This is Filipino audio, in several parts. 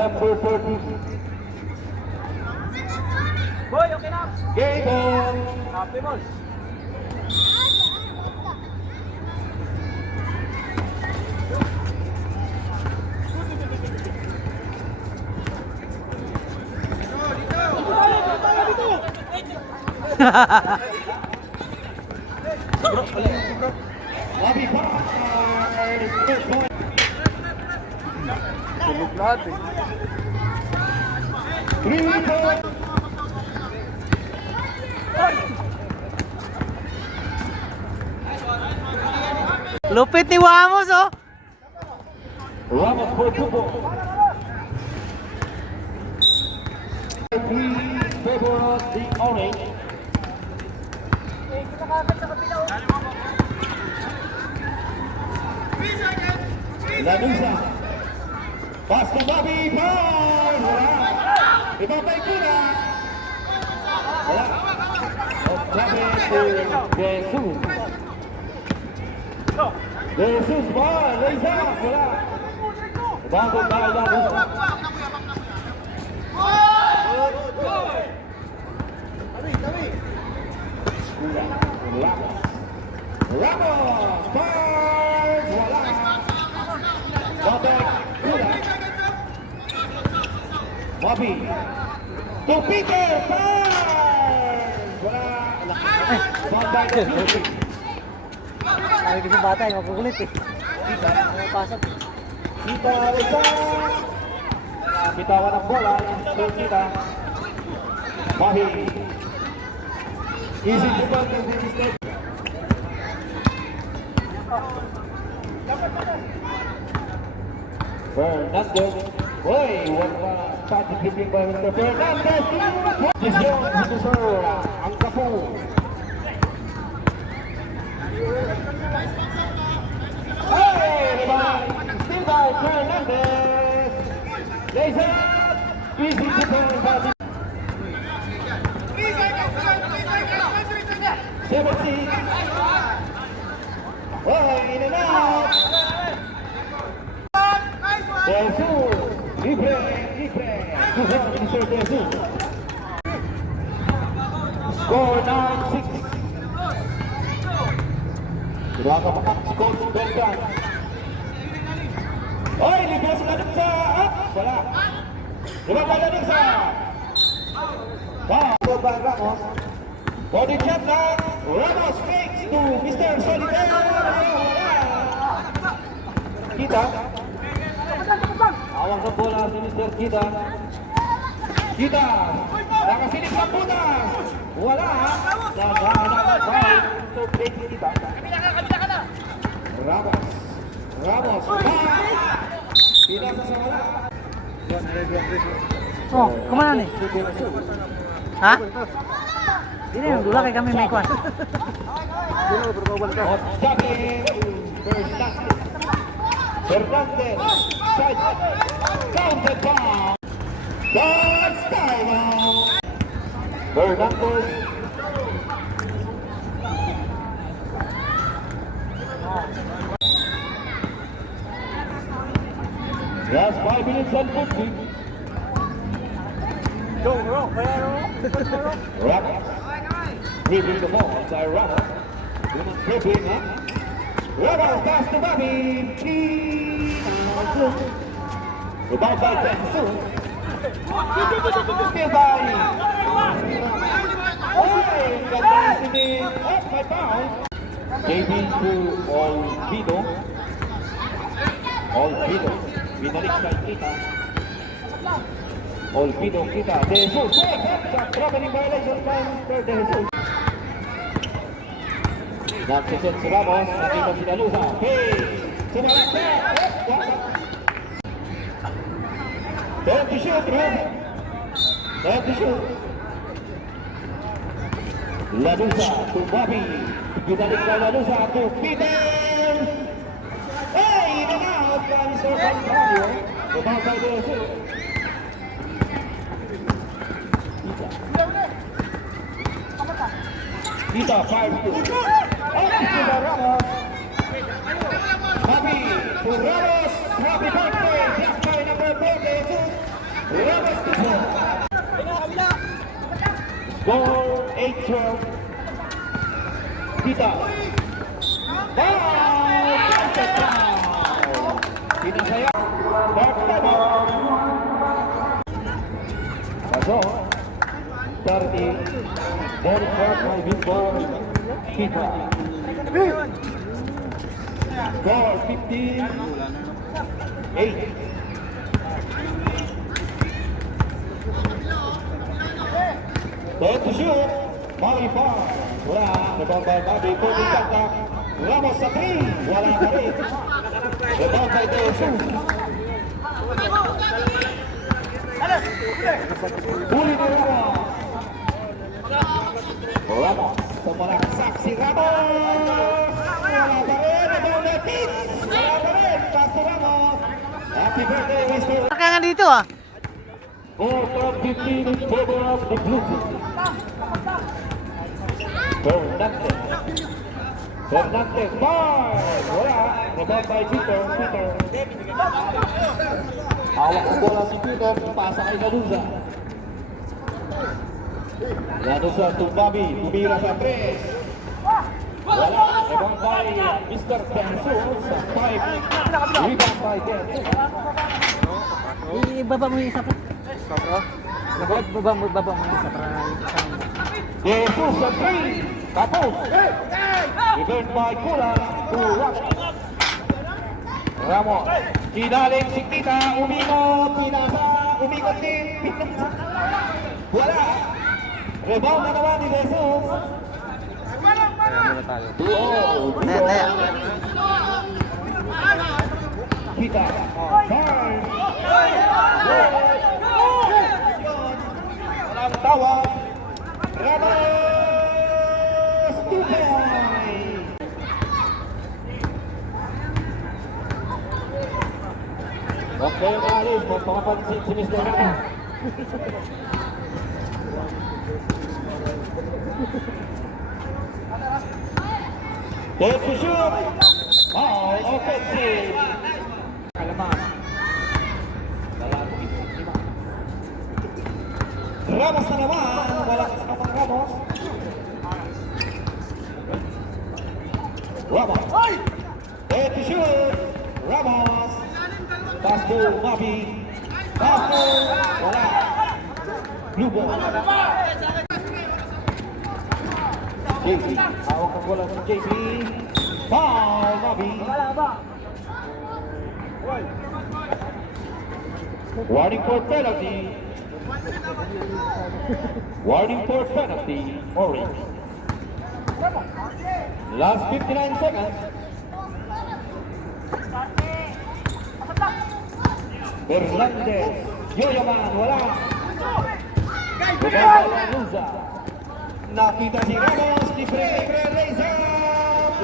number 40. Boy, okay na. Game on. Happy ball. Bobby Park. First point. Tulog lahat eh. 3 points. Lupit ni Wamos, oh. Ramos for 2 points. 3 favor of the orange. Lanusa. Pass to Bobby Park. Wala. Ibabay ko na. Wala. Sabi to Jesus. Jesus ball. Leza. Wala. Bago tayo Lanusa. Ramos. Park. Wala. Babay. Wala. Bobby. To Peter. Park. Wala. Babay na Peter. Sabi kasi bata, makukulit eh. Pasok. Kita Leza. Bitawan ang bola. To kita. Bobby. Easy to ball. Mistake. Fernandez. Boy, what a party keeping by Mr. Fernandez. This young officer, ang kapo. Hey, still by Fernandez. Laser. Easy to ball. 17. Oh, in and out. Jesus, libre. Mr. Jesus. Score 9-6. Sudah kepakat si Coach Bergan. Oi, libre sila dun sa... Wala. Diba pala dun sa... Bang Ramos. Body shot lang. Ramos fakes to Mr. Solidaire. Kita. Awang sa bola si Mr. Kita. Kita. Nakasilip sa butas. Wala. Naghanap. So, break kita. Ramos. Pinasa sa wala. Oh, kemana nih? Hah? Ini yang dulu kayak kami main kuas. Fernandez, side, counter ball. That's time out. Fernandez. Yes, 5 minutes and 50. Ramos. Dribbling the ball by Ramos. Dribbling up. Ramos pass to Bobby. About by Benson. Still by. Hey, ganda sini. Up by foul. JB to Olvido. Binalik sa kita. Olvido kita. De Jesus. Sa traveling violation by Mr. De Jesus. Nagsisit si Ramos. Nakita si Lanusa. Hey! Sumalat na! Time to shoot, bro. Time to shoot. Lanusa to Bobby. Binalik na Lanusa to Peter. Hey! In and out by Mr. Santario. About by De Jesus. Kita 5-2. Ramos. Bobby to Ramos. Happy birthday. Black by number 4. Score 8-12. Kita. Tidak saya. Masuk. 30. Ball shot by Bimbo. Kita. Score 15-8. Back to shoot. Molly Farr. Wala. Rebound by Bobby. Kobe Kata. Ramos sa 3. Wala pa rin. Rebound by De Jesus. Huli ni Ramos. Ramos. Sumalaksak si Ramos. Wala pa rin. Rebound by Pitts. Wala pa rin. Pass to Ramos. Happy birthday, Mr. Saka nga dito ah. Score from 15 in favor of the Blue Team. Fernandez, bar! Wala. Rebound by Peter. Hawak ang bola si Peter. Pasa kay Lanuza. Lanuza, Tumbabi. Bumira sa 3. Wala. Rebound by Mr. Benson sa 5. Rebound by Benson. Ibaba mo yung isa pa. Ibaba mo yung isa para Jesus sa 3. Tapos. Return by Kula to Ramos. Ramos. Kinaling si Tita. Umikot. Pinasa. Umikot din. Pinasa. Wala. Rebound na naman ni Jesus. 2-0. Taya. Kita. Turn. Walang tawag. Ramos. Tupay. Okay, maalis. Magpakapansin si Mr. Ramos. Take to shoot. Foul offensive. Ramos na naman. Wala ka sa Ramos. Ramos. Take to shoot. Ramos. Pass to Mabi. Pass to. Wala. Blue ball. JC. Hawak ang bola sa JC. Foul, Mabi. Warning for penalty. Warning for penalty. Orange. Last 59 seconds. Fernandez. Yoyoman. Wala. Rebound by Lanuza. Nakita si Ramos. Libre. Raise up.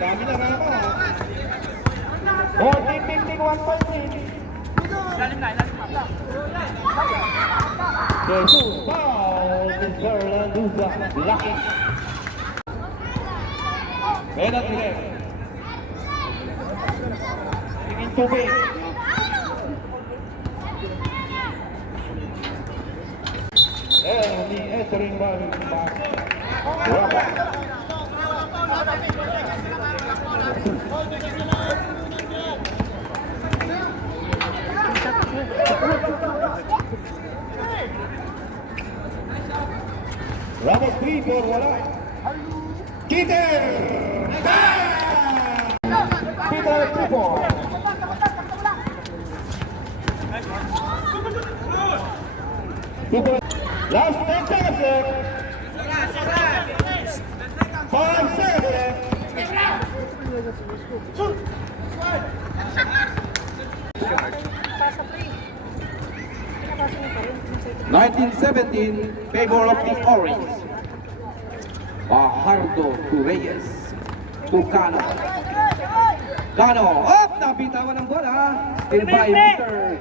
Dami na Ramos. 14-15-1.6. Jesus foul. Mr. Lanuza. Lucky. Penalty left. Tingin tubig. And the entering man back. Ramos. Ramos 3 for wala. Peter! Peter 3-4. Last 10 seconds left. 5 seconds left. 19-17, favor of the Orange. Bajardo to Reyes. To Cano. Cano, up! Nabitawan ng bola. Still by Mr.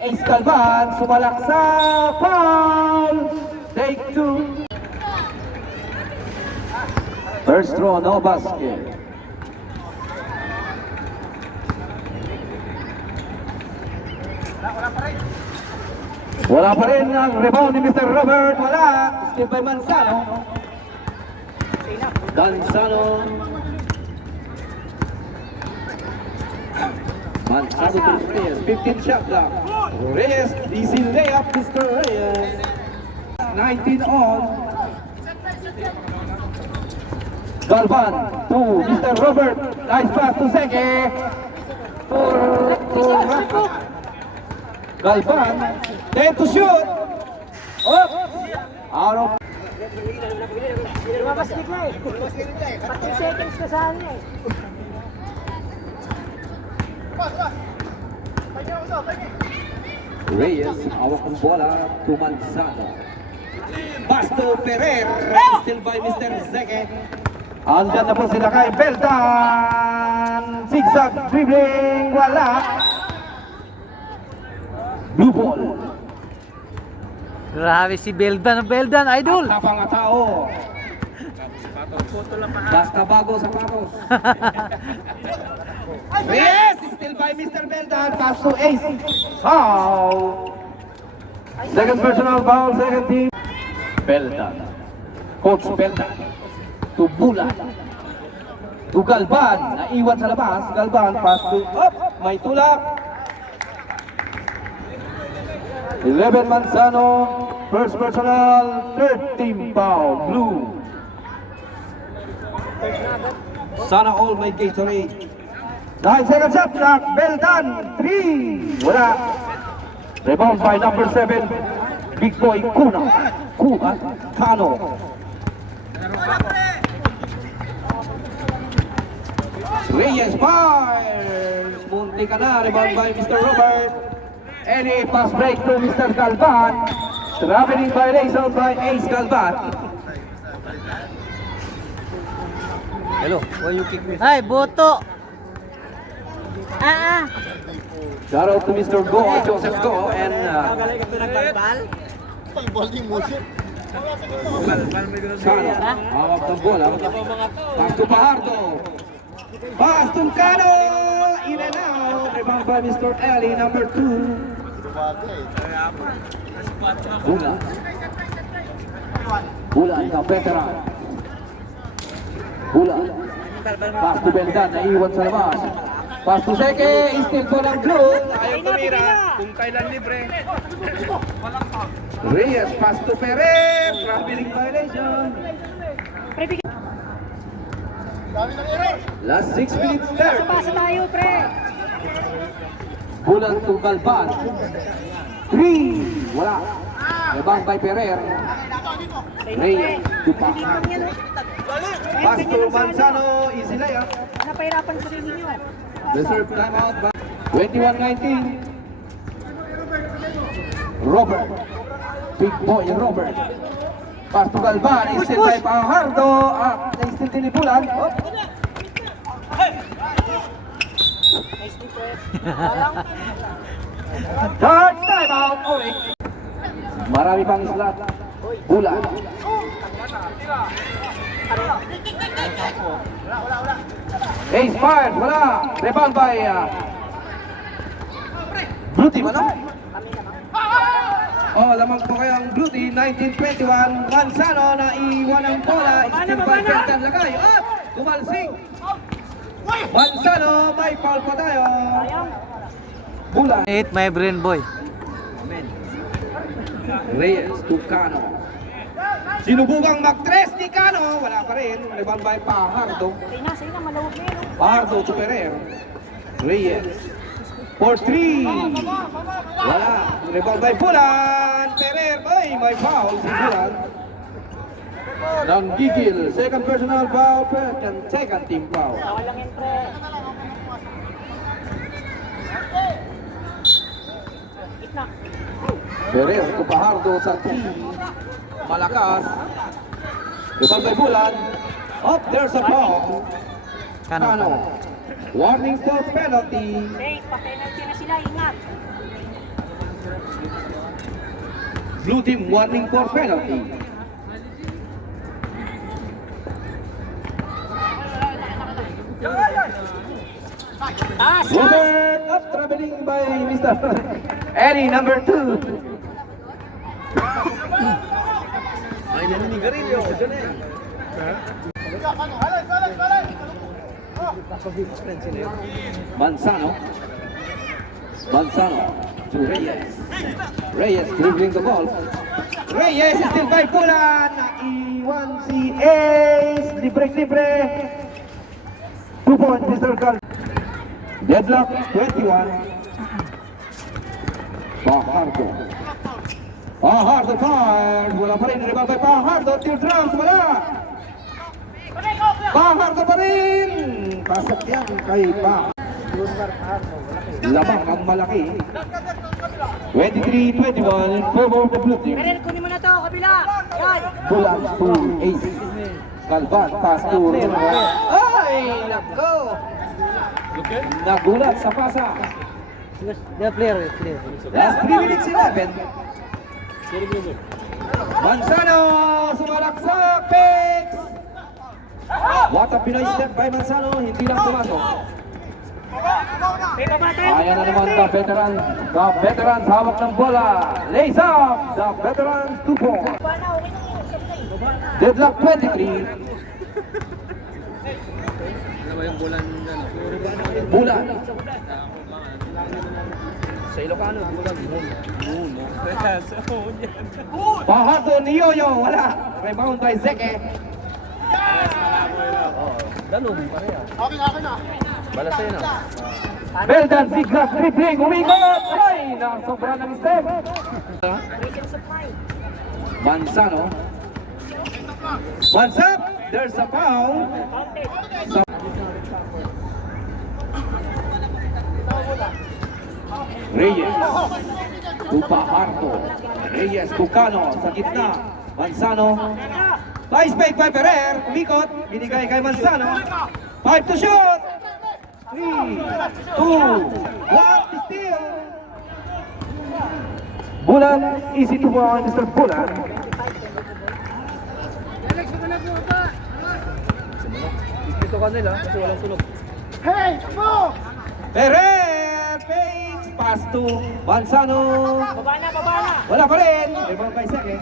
Escalvan. Sumalak sa foul. Take 2. First throw, no basket. Wala pa rin ang rebound ni Mr. Robert. Wala. Skip by Manzano. Manzano. Manzano to Reyes. 15 shot clock. Reyes. Easy layup, Mr. Reyes. 19 all. Galvan to Mr. Robert. Nice pass to Seke. Galvan. Then to shoot. Up. Out of. Lumabas bigla eh. 3 seconds ka sa ano eh. Reyes, awak ng bola to Manzano. Pass to Ferrer, still by Mr. Zeke. Andyan na po sila kay Beldan. Zigzag dribbling, wala. Blue ball. Grabe si Beldan. Beldan, idol. Tapang nga tao. Basta bago sa patos. Reyes, still by Mr. Beldan. Pass to Ace. Foul. Second personal foul, second team. Beldan. Coach Beldan. To Bulan. To Galban. Naiwan sa labas. Galban, pass to up. May tulak. 11 Manzano. First personal. Third team foul. Blue. Sana all may Gatorade. 9 seconds shot clock. Beldan. 3. Wala. Rebound by number 7. Big boy Kuna. Kano. Reyes fires. Munti ka na. Rebound by Mr. Robert. Any pass break to Mr. Galvan. Traveling violation by Ace Galvan. Hello, why you kick me? Ay, boto. Ah. Shout out to Mr. Go, Joseph Go, and Sana, hawak ng bola. Pass to Pajardo. Pass to Cano. In and out. Rebound by Mr. Eli, number 2. Bula. Bula, the veteran. Bula. Pass to Beldan, naiwan sa labas. Pass to Seke, still po ng blue. Ayaw tumira, kung kailan libre. Reyes, pass to Ferrer. Traveling violation. Last 6 minutes left. Pasa tayo, pre. Bulan to Galvan. 3. Wala. Rebound by Ferrer. Reyes to Pajardo. Pass to Manzano. Easy layup. Napahirapan sa inyo. Reserve timeout by 21-19. Robert. Big boy Robert. Pass to Galvan. Still by Pajardo. Still tinipulan. Oh. Third timeout. Orik. Marami pang slot. Bulan. Ace fired, wala. Rebound by Blue team, ano? Oh, lamang po kayo ang Blue team, 1921. Manzano na iwan ang bola. Still by Beldan lagay. Up! Kumalsing. Manzano, may foul pa tayo. Bulan. 8, my brain boy. Reyes to Cano. Sinubukang mag-tres ni Cano. Wala pa rin. Rebound by Pajardo. Sige na, malawag na yun. Pajardo to Ferrer. Reyes. For 3. Wala. Rebound by Bulan. Ferrer. Ay, may foul si Bulan. Nanggigil. Second personal foul. And second team foul. Walang entre. Ferrer to Pajardo sa 3. Malakas. Rebound by Bulan. Up, there's a foul. Cano. Warning for penalty. Hey, pa-penalty na sila, ingat. Blue team warning for penalty. Robert up traveling by Mr. Eddie number 2. Ay, naninigarilyo. Diyan eh. Manzano. Manzano to Reyes. Reyes dribbling the ball. Reyes still by Bulan. Iwan si Ace. Libre. 2 points, Mr. Carl. Deadlock 21. Pajardo. Pajardo card. Wala pa rin. Rebound by Pajardo. Teardrops. Wala. Pajardo pa rin. Pasok yan kay Pajardo. Lamang ang malaki. 23-21 in favor of the blue team. Pero kunin mo na to, kabila. Yan. Bulan to Ace. Galvan, pass to Reyes. Ay, nako! Nagulat sa pasa. The player, clear. Last 3 minutes 11. Manzano, sumalaksak, picks! What a Pinoy step by Manzano, hindi lang pumasok. Ayan na naman the veteran. The veterans hawak ng bola. Lays up. The veterans 2 points. Deadlock 23. Ano ba yung bulan ano? Bulan. Sa Ilocano, bulan. Moon. Pajardo ni Yoyo. Wala. Rebound by Zeke. Dalong, pareha. Okay na. Balas sa'yo na. Beldan zigzag dribbling. Umikot. Ay, nasobra ng step. Manzano. Once up. There's a foul. Reyes. Pajardo. Reyes, Cucano sa gitna. Manzano. Vice fake by Ferrer. Umikot. Binigay kay Manzano. 5 to shoot. 3, 2, 1 steal. Bulan, easy to one, Mr. Bulan. Dito ka nila kasi walang tunog. Ferrer, fakes, pass to Manzano. Baba na. Wala pa rin. Rebound by Seke.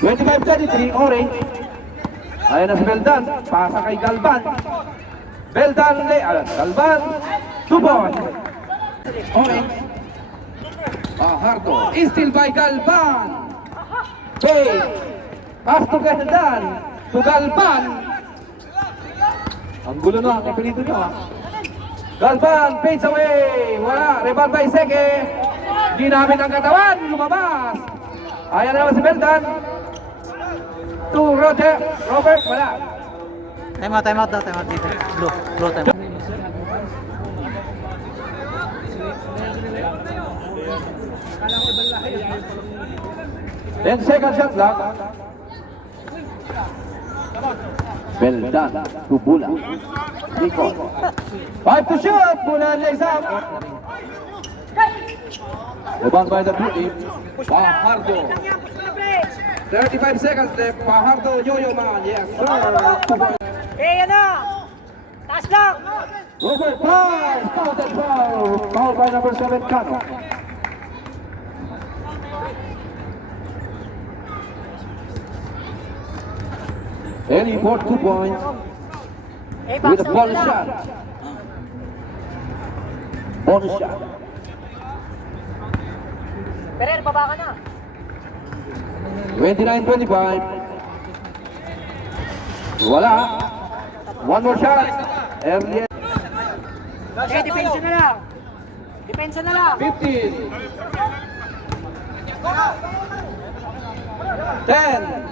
25-33, orange. Ayan na si Beldan. Pasa kay Galvan. Beldan, Galvan. 2 points. Orange. Pajardo. Still by Galvan. Fake. Pass to Beldan. To Galvan. Ang gulo na. Kapilito nyo ha. Galvan. Fades away. Wala. Rebound by Seke. Ginamit ang katawan. Lumabas. Ayan naman si Beldan. To Robert. Wala. Time out daw, time out dito. Blow time. 10 seconds shot lang. Beldan to Bulan. Nikon. 5 to shoot. Bulan lays up. Rebound by the blue team. Pajardo. 35 seconds left. Pajardo, Yoyo man. Yes, sir. 2 points. Yan na. Taas lang. Robert Price. Counted foul. Foul by number 7, Cano. Ellie for 2 points with a bonus shot. Bonus shot. Perer, baba ka na. 29-25. Wala. One more shot. Early. Depensa na lang. Depensa na lang. 15. 10.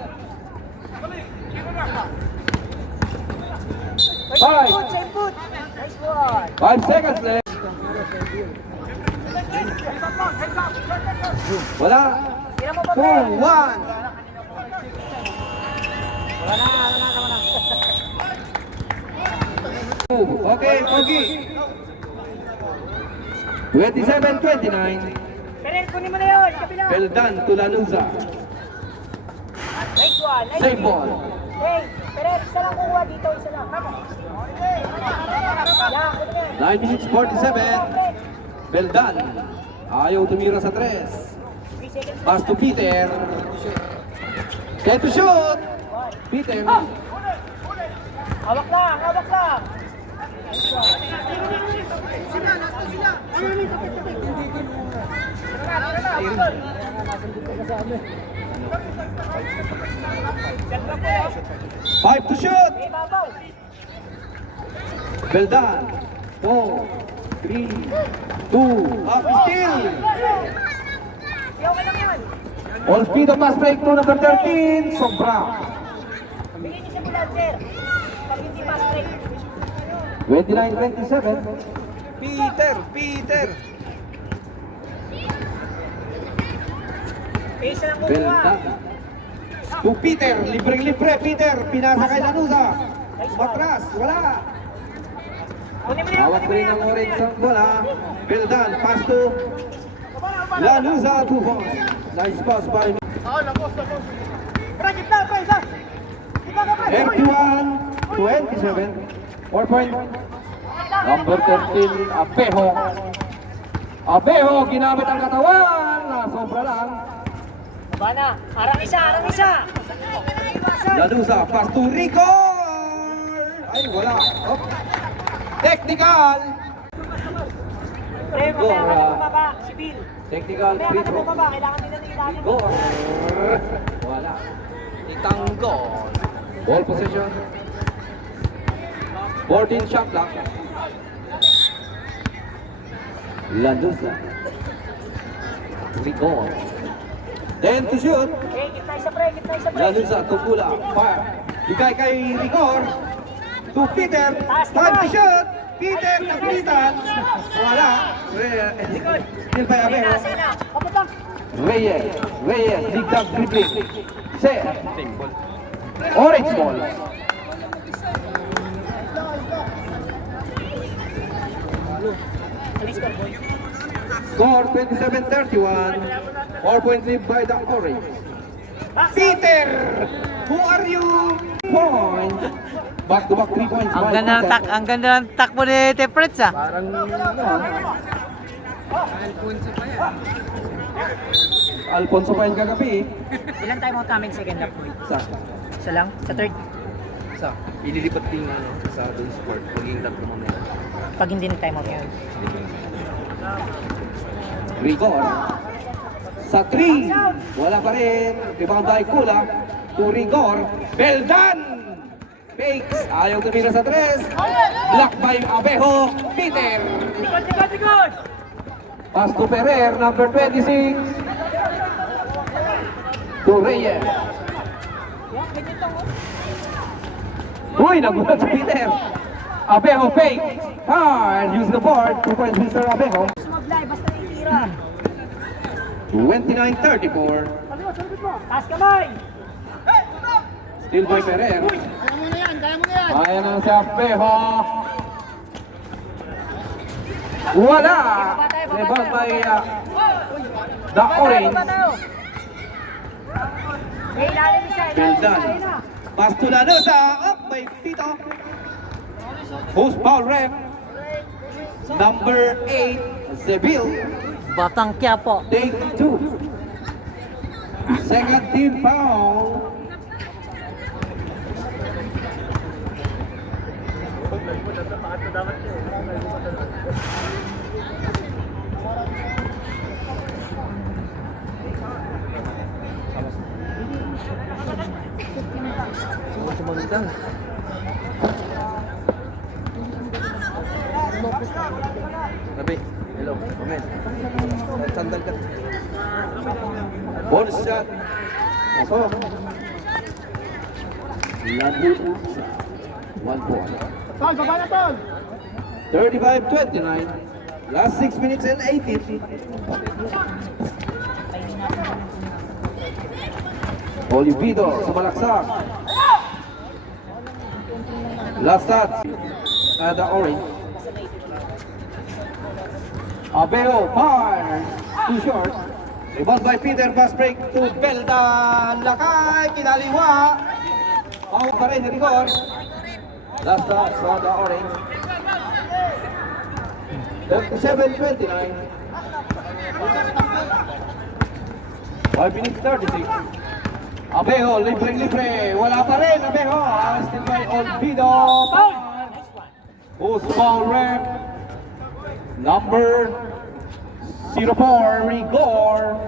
5. Same foot. Nice one. 5 seconds left. Wala. 2, 1. Okay, Pogi. 27-29. Perer, kunin mo na yun. Kabila. Beldan to Lanuza. Nice one. Nice Same ball. Hey, Perer, isa lang kukuha dito. Isa lang. Yeah, kunin mo yan. 9 minutes 47. Beldan. Ayaw tumira sa 3. Pass to Peter. Get to shoot. Peter. Hawak lang, hawak lang. 5 to shoot. Well done. 4, 3, 2, up still. All speed of pass break to number 13, Sobra. 29-27. Peter! Peter! Well done. To Peter, libreng-libre, Peter. Pinasa kay Lanuza. Matras, wala. Hawak rin ang orange ang bola. Well done. Pass to Lanuza, 2 points. Nice pass by 31-27. 4 point. Number 13, Abejo. Abejo, ginamit ang katawan. Sobra lang. Bana, arang isa, arang isa. Lanuza, pass to Rico. Ay, wala. Oh. Technical. Pre, mamaya ka na bumaba, si Bill. Technical Mamaya free ka na throw. bumaba, kailangan nila ng ilalim. Go. Wala. Itanggol! Ball possession. 14 shot clock. Lanuza. Rico. 10 to shoot. Okay, gitna isa pre, gitna isa pre. Lanuza, Tugula. Fire. Bigay kay Rigor. To Peter. Time to shoot. Peter, nakulitan. Wala. Still by Abejo. Sige na, kapag lang. Reyes, zigzag dribbling. Set. Orange ball. Score 27-31. 4-point lead by the Orange. Peter! Who are you? Point. Back-to-back 3 points. Ang by ganda ng Peter. ang ganda ng takbo ni Tefrets ah. Parang Alfonso pa yung kagabi. Ilan time out namin second half boy? Sa Isa lang? Sa third? sa ililipat din sa dun sport. Maging tatlo mamaya. Pag hindi na time out yun. Rigor. Sa 3. Wala pa rin. Rebound by Kula. To Rigor. Beldan! Fakes. Ayaw tumira sa 3. Block by Abejo. Peter. Likod! Pass to Ferrer. Number 26. To Reyes. Uy, nagulat si Peter. Abejo fake. Hard. Use the board. 2 points Mr. Abejo. Sumablay, basta itira. 29-34. Taas kamay! Still by Ferrer. Kaya na si Abejo. Wala! Rebound by the Orange. May ilalim isa, Beldan. Pass to Lanuza. Up by Tito. Who's foul ref? Number 8, Seville. Batang Quiapo. Take 2. Second team foul. Sumagdan. Tabi. Hello. Comment. Sandal ka. Bonus shot. So, Lanuza. 1 point. 35-29. Last 6 minutes and 18. Olivido sa malaksak. Last shot. The Orange. Abejo fires. Too short. Rebound by Peter. Pass break to Beldan. Lakay. Kinaliwa. Pau pa rin. Rigor. Last shot sa the Orange. 37-29. 5 minutes 36. Abejo, libre. Wala pa rin, Abejo. Still by Olvido. Who's foul rep? Number 04, Rigor.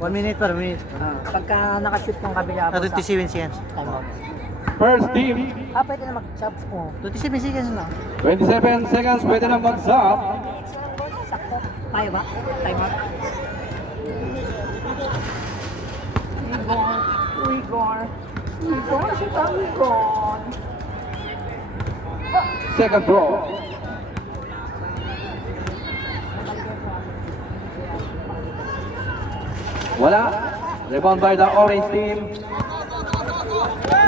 1 minute per minute. Pagka nakashoot ng kabila, 27 seconds. time out. First team, Pwede na mag-sub. 27 seconds lang. 27 seconds, pwede na mag-sub. Sakto. Tayo ba? Time out. Igor. Shoot ang Igor. Second throw. Wala. Rebound by the orange team.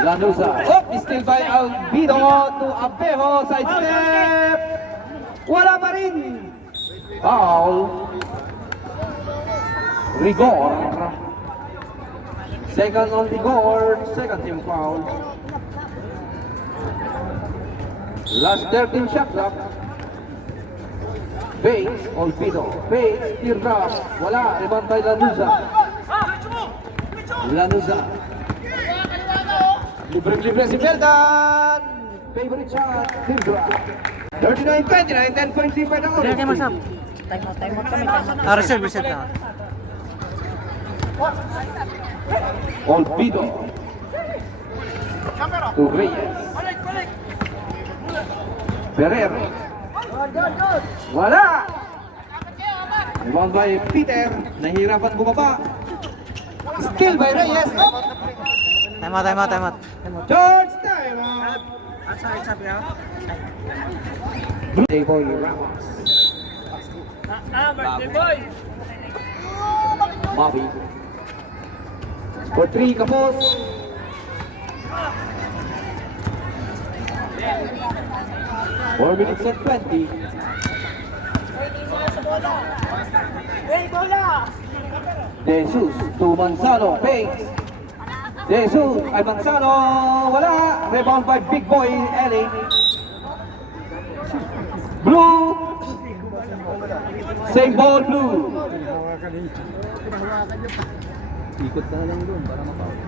Lanusa. Oh, still by Albido to Abejo. Side step. Wala pa rin. Foul. Rigor. Second on Rigor. Second team foul. Last 13 shot clock. Bates, Olvido. Bates, teardrop. Wala. Rebound by Lanusa. Lanusa. Libre si Beldan. Favorite shot. Teardrop. 39-29. 10.3 pa na Hindi kayo masap. Time out kami. Time out. Reserve na. Olvido. To Reyes. Ferrer. Wala. Rebound by Peter. Nahihirapan bumaba. Still by Reyes. Time out. George time out. Birthday boy Ramos. Birthday boy! Bobby. For 3 kapos. Four minutes and 20. Hey, bola! Jesus to Manzano. Fakes. Jesus ay Manzano. Wala. Rebound by big boy Ellie. Blue. Same ball blue. Ikot ka na lang doon para mapawag.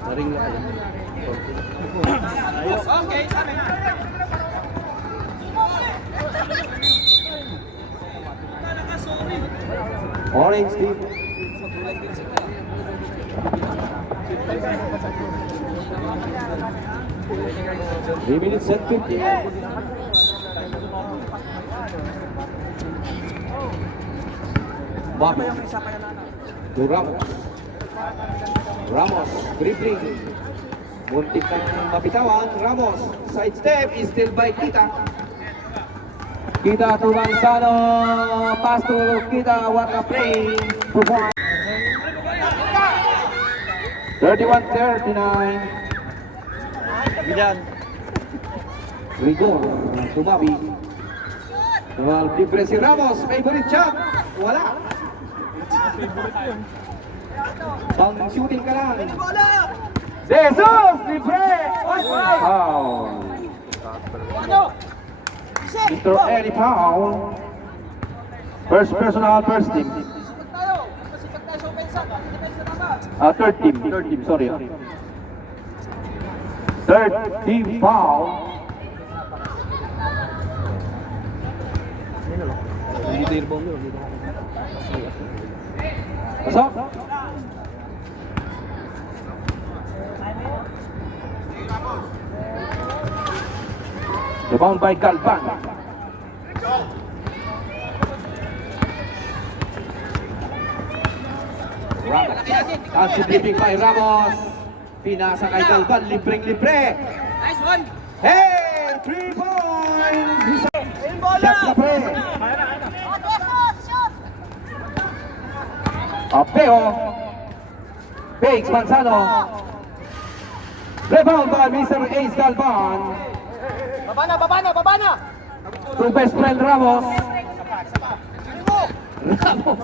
Naring lang kayo. Okay, sabi na. Orange team. Three minutes and 50. Bobby. To Ramos. Ramos, dribbling. Muntik na mapitawan. Ramos, side step, is still by Kita. Kita to Manzano. Pass to Kita. What a play. 31-39. Bilan. Rigor to Bobby. Well, libre si Ramos. Favorite shot. Wala. Pang shooting ka lang. Jesus! Libre! Foul. Mr. Eddie Powell. First personal, first team. Third team, sorry. Third team foul. Dito yung bomb yun. Pasok. Rebound by Galvan. Ramos. Fancy dribbling by Ramos. Pinasa kay Galvan. Libreng-libre. Nice one! Hey! 3 points! Shot na pre. Apeo. Fakes Manzano. Rebound by Mr. Ace Galvan. Baba na! To best friend Ramos. Ramos.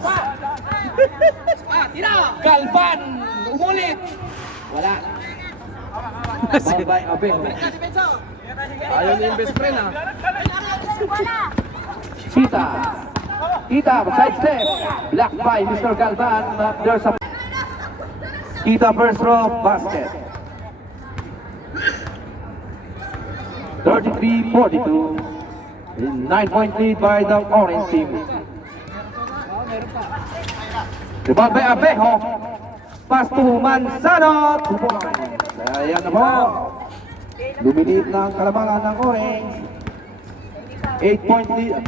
Tira! Galvan. Umulit. Wala. Ball by Apeo. Ayaw niya yung best friend ha. Chita. Kita, side step. Blocked by Mr. Galvan. There's a Kita first row basket. 33-42. 9-point lead by the orange team. Rebound by Abejo. Pass to Manzano. 2 points. Ayan na po. Lumilit ng kalamangan ng orange. 8-point lead.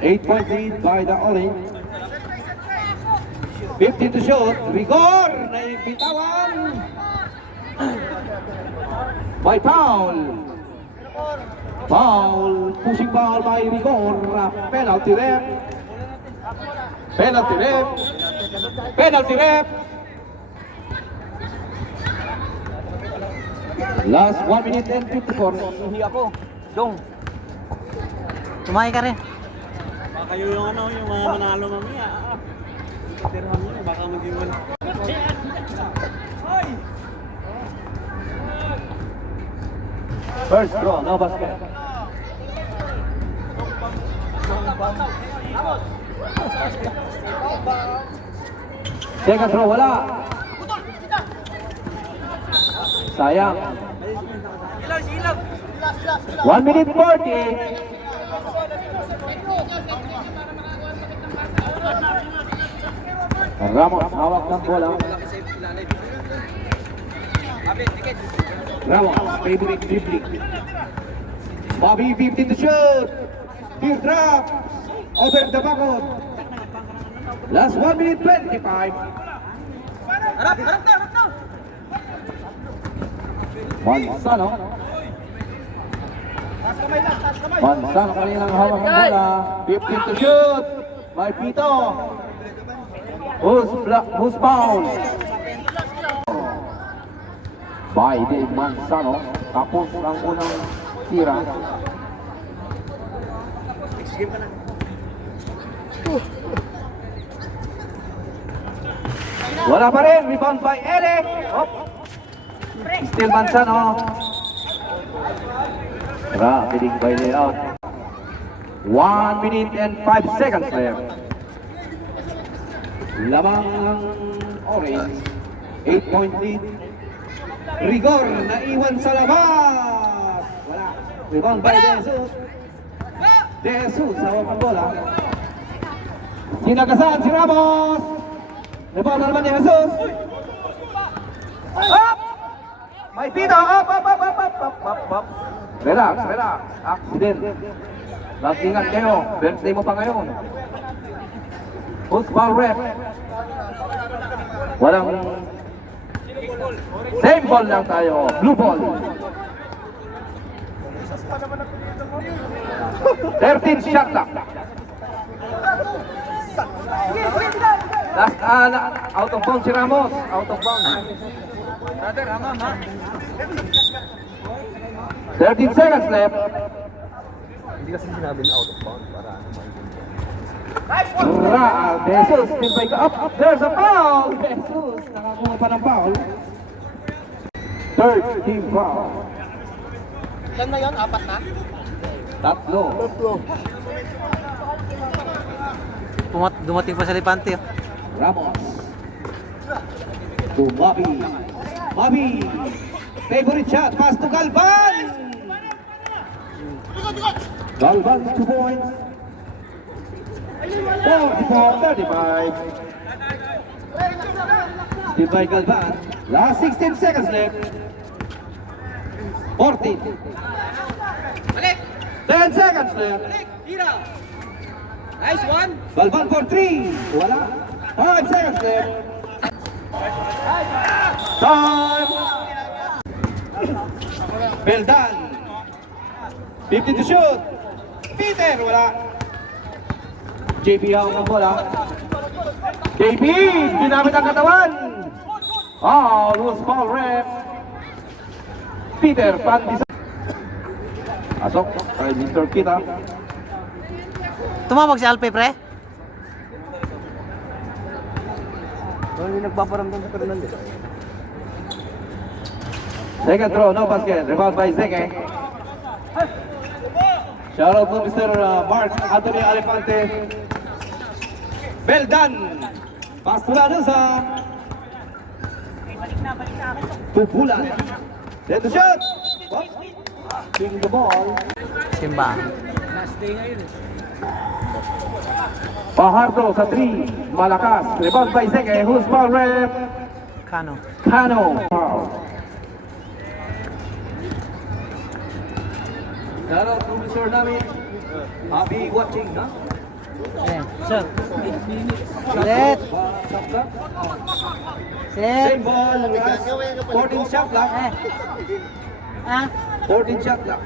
8-point lead by the orange. 15 to shoot. Rigor. Naibitawan. By foul. Foul. Pushing foul by Rigor. Penalty rep. Penalty rep. Penalty rep. Last 1 minute and 54. Hindi ako. Dong. Tumahay ka rin. Baka yung ano, yung mga manalo mamaya. Tirhan nyo, baka maging wala. First draw, no basket. Second throw, wala. Sayang. 1 minute 40. Ramos, hawak ng bola. Ramos, favorite dribbling. Bobby, 15 to shoot. Deep drop. Over the backcourt. Last 1 minute 25. Harap na. Manzano. Manzano kaninang hawak ng bola. 15 to shoot. By Pito. Who's foul? By Dave Manzano. Tapos ang unang tira. Wala pa rin. Rebound by Eric. Still Manzano. Rapiding by layout. 1 minute and 5 seconds left. Lamang ang orange. 8-point lead. Rigor naiwan sa labas. Wala. Rebound by Jesus. Jesus sa hawak ng bola. Sinagasan si Ramos. Rebound na naman ni Jesus. Up! May pito. Up. Relax. Accident. Mag-ingat kayo. Birthday mo pa ngayon. Who's foul rep? Walang... Same ball lang tayo. Blue ball. 13 shot clock. Last, out of bounds si Ramos. Out of bounds. 13 seconds left. Hindi kasi sinabi na out of bounds para Jesus, timpay ka up. There's a foul. Jesus, nakakuha pa ng foul. Third team foul. Ilan na yun? 4 na? Tatlo. Dumating pa sa Lipante. Oh. Ramos. To Bobby. Bobby. Favorite shot. Pass to Galvan. Galvan 2 points. 34-35. Still by Galvan. Last 16 seconds left. 14. 10 seconds left. Tira! Nice one! Galvan for 3. Wala. 5 seconds left. Time. Beldan. 50 to shoot. Peter. Wala. JP hawak ng bola. JP. Ginamit ang katawan. Loose ball ref. Peter Pandisa. Asok. Kay Mr. Kita. Tumawag si Alpe, pre. Hindi nagpaparamdam sa Fernandez. Second throw, no basket. Rebound by Zeke. Shout out to Mr. Mark Anthony Alifante. Beldan. Pass to Lanusa. Pupulan. Then to shoot. Ping the ball. Simba. Pajardo sa 3. Malakas. Rebound by Zeke. Who's foul rep? Kano. Cano. Foul. Shout out to Mr. Nami. Happy watching, ha? Ayan. Sir. Set. Set. Same ball. 14 shot clock. Ah. 14 shot clock.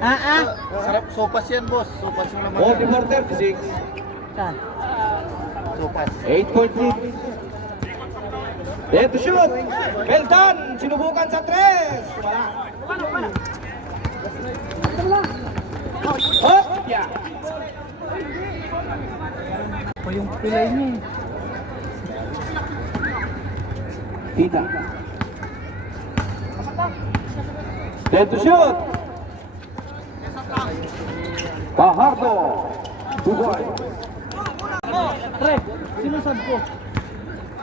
Ah. Sarap sopas yan, boss. Sopas yung laman. 44-36. Saan? Sopas. 8 point lead. There to shoot. Beldan. Sinubukan sa 3. Wala. Hop! Yeah. O yung pilay niya eh. Tita. There to shoot. Pajardo. Bugoy. Pre, sinusab ko.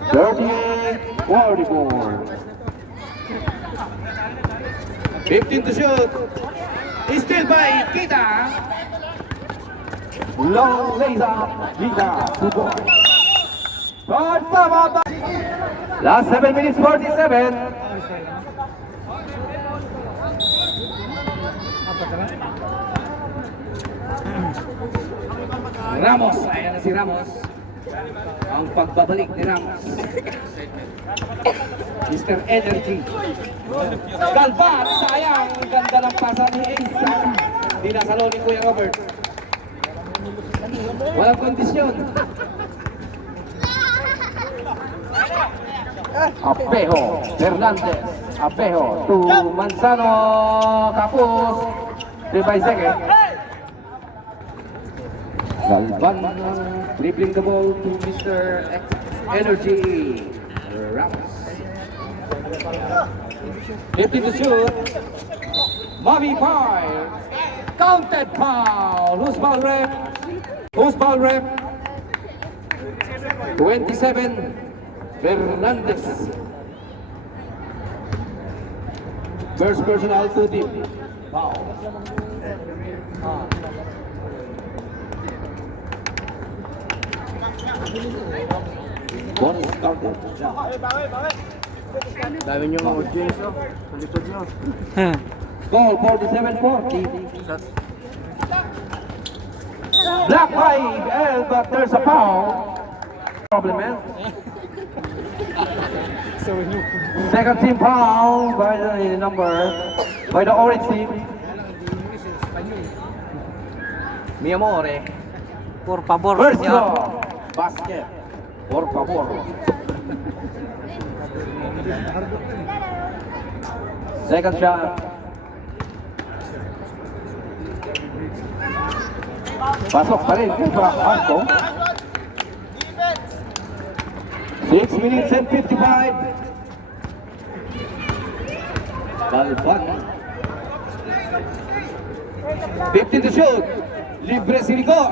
38-44. 15 to shoot. Still by Kita. Long lays up. Kita. Bugoy. Shot, tama ba? Last 7 minutes 47. Ramos, ayan na si Ramos. Ang pagbabalik ni Ramos. Mr. Energy. Galvan, sayang. Ganda ng pasa ni Ace. Hindi nasalo ni Kuya Robert. Walang kondisyon. Apejo, Hernandez. Apejo to Manzano. Kapus. By second. Galvan dribbling the ball to Mr. Energy. Ramos. 50 to shoot. Mavi Pie. Counted foul. Who's foul rep? Who's foul rep? 27. Fernandez. First personal to team. Foul. Bonus counted. Dami nyo mga audience, no? Sa likod nyo. Goal 47-40. Black 5, but there's a foul. Problem, man. Second team foul by the orange team. Mi amore. Por favor, First senyor. draw. Basket. Por favor. Second shot. Pasok pa rin kay Franco. 6 minutes and 55. Galvan. 15 to shoot. Libre si Rico.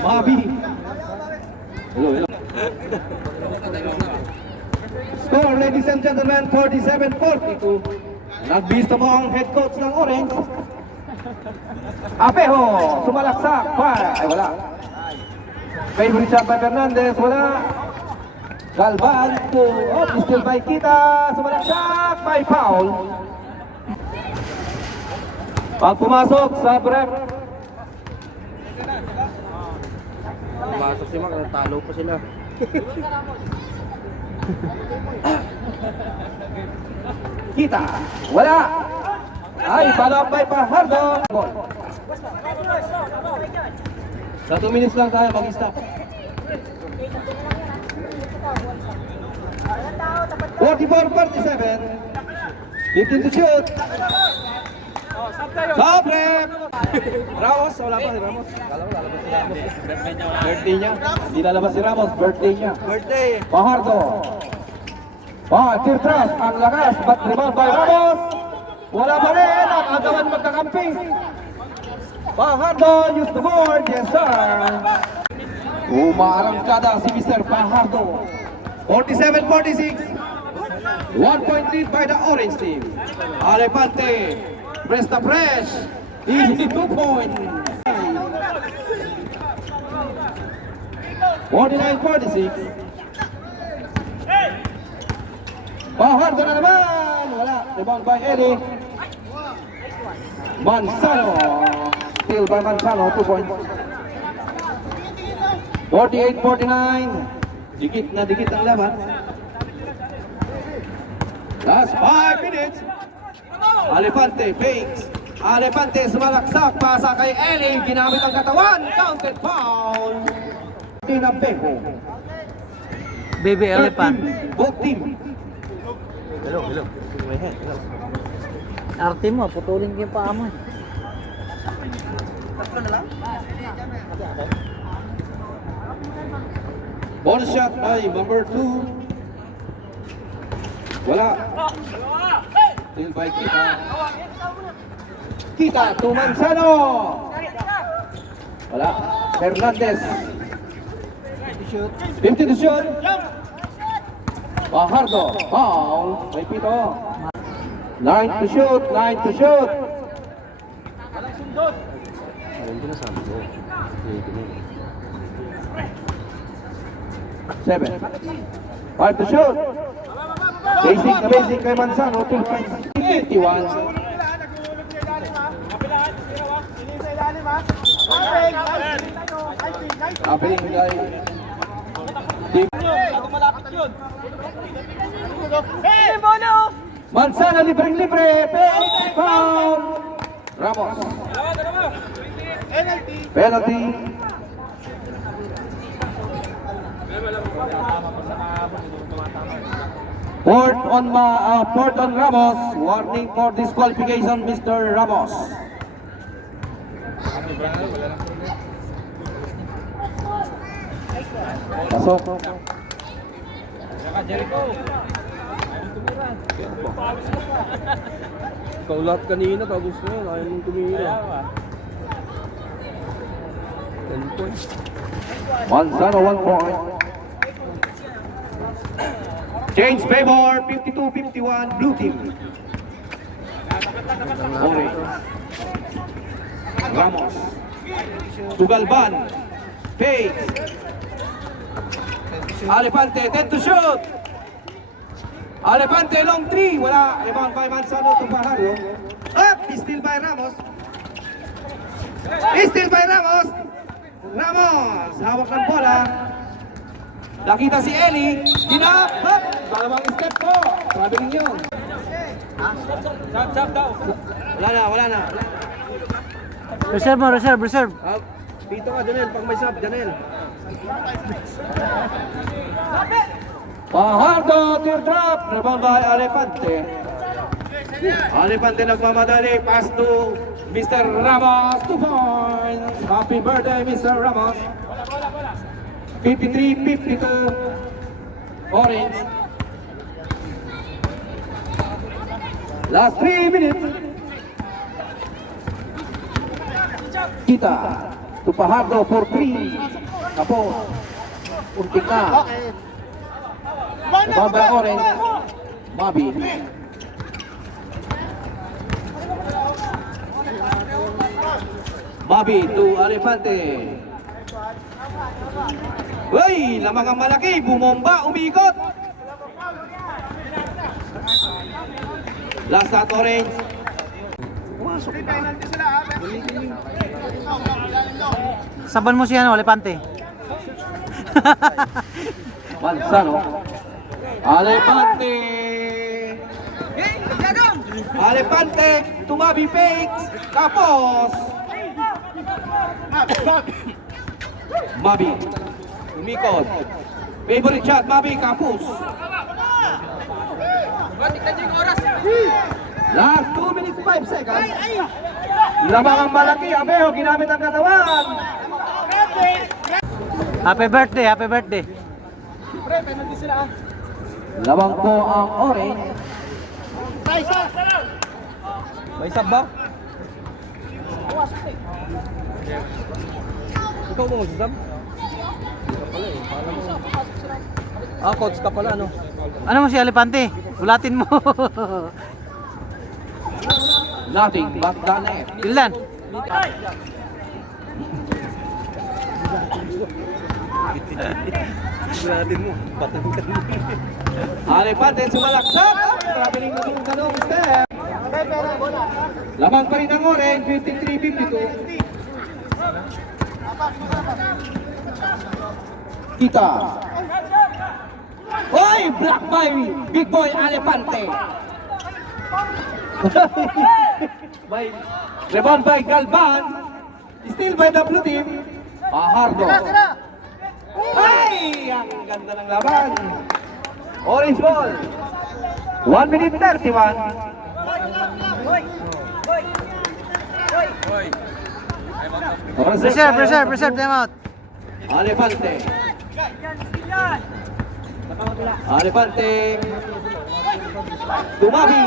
Mabi. Hello. Score, ladies and gentlemen, 47-42. Nagbisto mo ang head coach ng Orange. Apejo, sumalaksak. Ay, wala. Favorite shot by Fernandez, wala. Galvan to, still by Kita. Sumalaksak, by foul. Pag pumasok sa break. Pumasok si Mac, natalo pa sila. Kita, wala. Ay, follow up by Pajardo. Sa 2 minutes lang tayo mag-stop. 44-47. 15 to shoot. Stop rep. Ramos, wala pa si Ramos. Kala ko lalabas si Ramos. Birthday niya. Hindi lalabas si Ramos, birthday niya. Birthday! Pajardo. Tirtras, ang lakas, but rebound by Ramos. Wala pa rin ang agawan magkakampi. Fajardo use the board. Yes, sir. Umaarangkada si Mr. Fajardo. 47-46. 1 point lead by the orange team. Alepante. Press the press. Easy 2 points. 49-46. Fajardo na naman. Wala. Rebound by Eddie. Manzano. Steal by Manzano. 2 points. 48-49. Dikit na dikit ang laban. Last 5 minutes. Alepante fakes. Alepante sumalaksak. Pasa kay Ellie. Ginamit ang katawan. Counted foul. Tinabeho. Baby elephant. Both team. Hello. My head. Hello. Arte mo, putulin ko yung paa mo. Bonus shot by number 2. Wala. Still by Kita. Kita to Manzano. Wala. Hernandez. 50 to shoot. Fajardo. Foul. May pito. 9 to shoot. 9 to shoot. Hindi na sabi ko. Hindi na. 7. 5 to shoot. Basic na basic kay Manzano. 2 points. 51. Happening guy. Manzano libreng-libre. Foul. Ramos. Penalty. Port on Ramos. Warning for disqualification, Mr. Ramos. Pasok. Ikaw lahat kanina, tapos na yun. Ayaw mong tumira. 10 points. Manzano 1 point. Change favor, 52-51, blue team. Orange. Ramos. Tugalban. Fakes. Alepante, 10 to shoot. Alepante, long 3. Wala. Rebound by Manzano to Fajardo. Up! Still by Ramos. Still by Ramos. Ramos. Hawak ng bola. Nakita si Eli. Hinap. Up! Dalawang step po. Sabi ninyo. Wala na. Reserve. Dito ka, Janel. Pag may sub, Janel. Fajardo, teardrop. Rebound by Alepante. Alepante nagmamadali. Pass to Mr. Ramos. 2 points. Happy birthday, Mr. Ramos. 53-52. Orange. Last 3 minutes. Kita. To Fajardo for 3. Tapos. Untik na. Rebound by Orange. Mabi. Mabi to Alepante. Uy! Lamang ang malaki. Bumomba. Umikot. Last shot Orange. Saban mo siya, Alepante. Manzano. Alepante. Alepante. Tumabi fakes. Tapos. Mabi. Umikot. Favorite shot. Mabi. Kapus. Last 2 minutes 5 seconds. Lamang ang malaki. Abeho. Ginamit ang katawan. Happy birthday. Lamang po ang orange. May sub ba? Ikaw mo magsasab? Ah, coach ka pala, ano? Ano mo si Alepante? Ulatin mo. Nothing but the net. Tildan. Natin mo, patangkan mo. Alepante sumalaksak. Traveling na yung tanong step. Lamang pa rin ang orange, 53-52. Kita. Oy, black by Big Boy Alepante. By rebound by Galvan. Still by the blue team. Pahardo. Ay, ang ganda ng laban. Orange ball. 1 minute 31. Preserve, time out. Alepante. Alepante. Tumabi.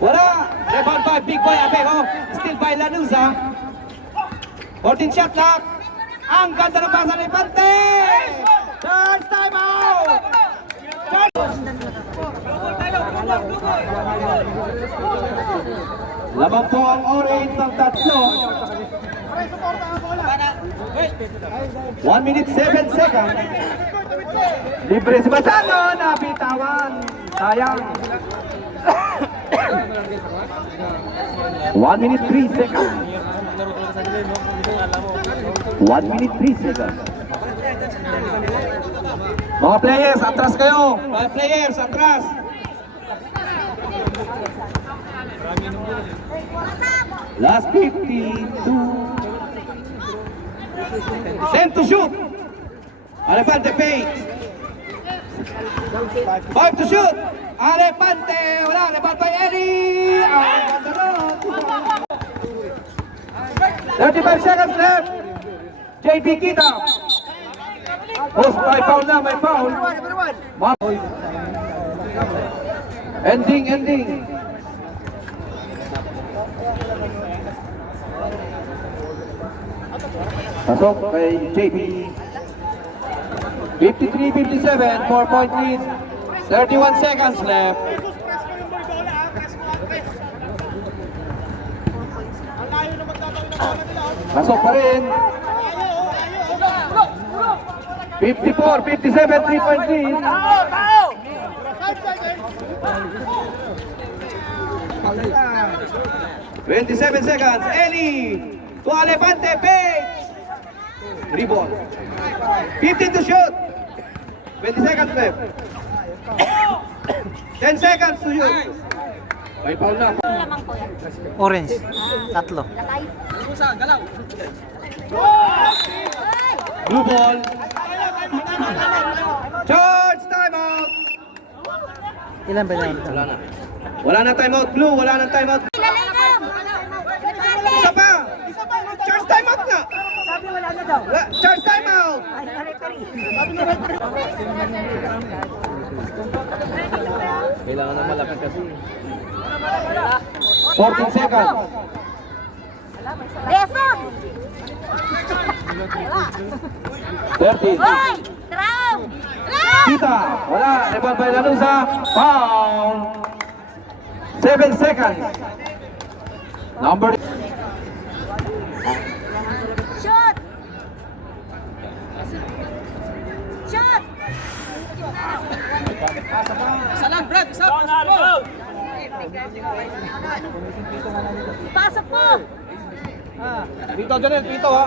Wala. Rebound by Big Boy Abego. Still by Lanuza. 14 shot clock. Ang ganda ng pasa ni Alepante. Charge time out. Lamang po ang orange ng tatlo. 1 minute 7 seconds. Libre si Basano, napitawan. Sayang. 1 minute 3 seconds. 1 minute 3 seconds. Mga players, atras kayo. Mga players, atras. Last 52. Send to shoot. Alepante paint. 5 to shoot. Alepante. Wala. Rebound by Eddie. Ang ganda nun. 35 seconds left. JP Kita. Oh, may foul na. May foul. Ending. Pasok kay JP. 53-57, 4-point lead. 31 seconds left. Pasok pa rin. 54-57, 3-point lead. 27 seconds. Eli to Alepante pace. Rebound. 15 to shoot. 20 seconds left. 10 seconds to shoot. May foul na. Orange. Tatlo. Susan, galaw. Blue ball. Charge timeout. Ilan ba yan? Wala na. Wala na timeout. Blue, wala na timeout. Isa pa. Charge timeout na. Sabi wala na daw. Charge timeout. Kailangan na malapit kasi. 14 seconds. Besos! 13. Hoy! Traum! Kita. Wala. Rebound by Lanuza. Foul. 7 seconds. Number. Shoot! Shoot! Salam, Brad. Isa, pasok mo. Pasok mo! Dito, Janel. Dito, ha.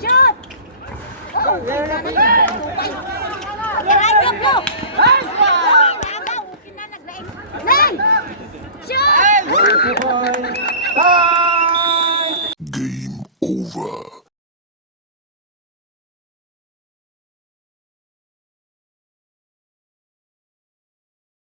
Shoot! Iradyo mo! Shoot!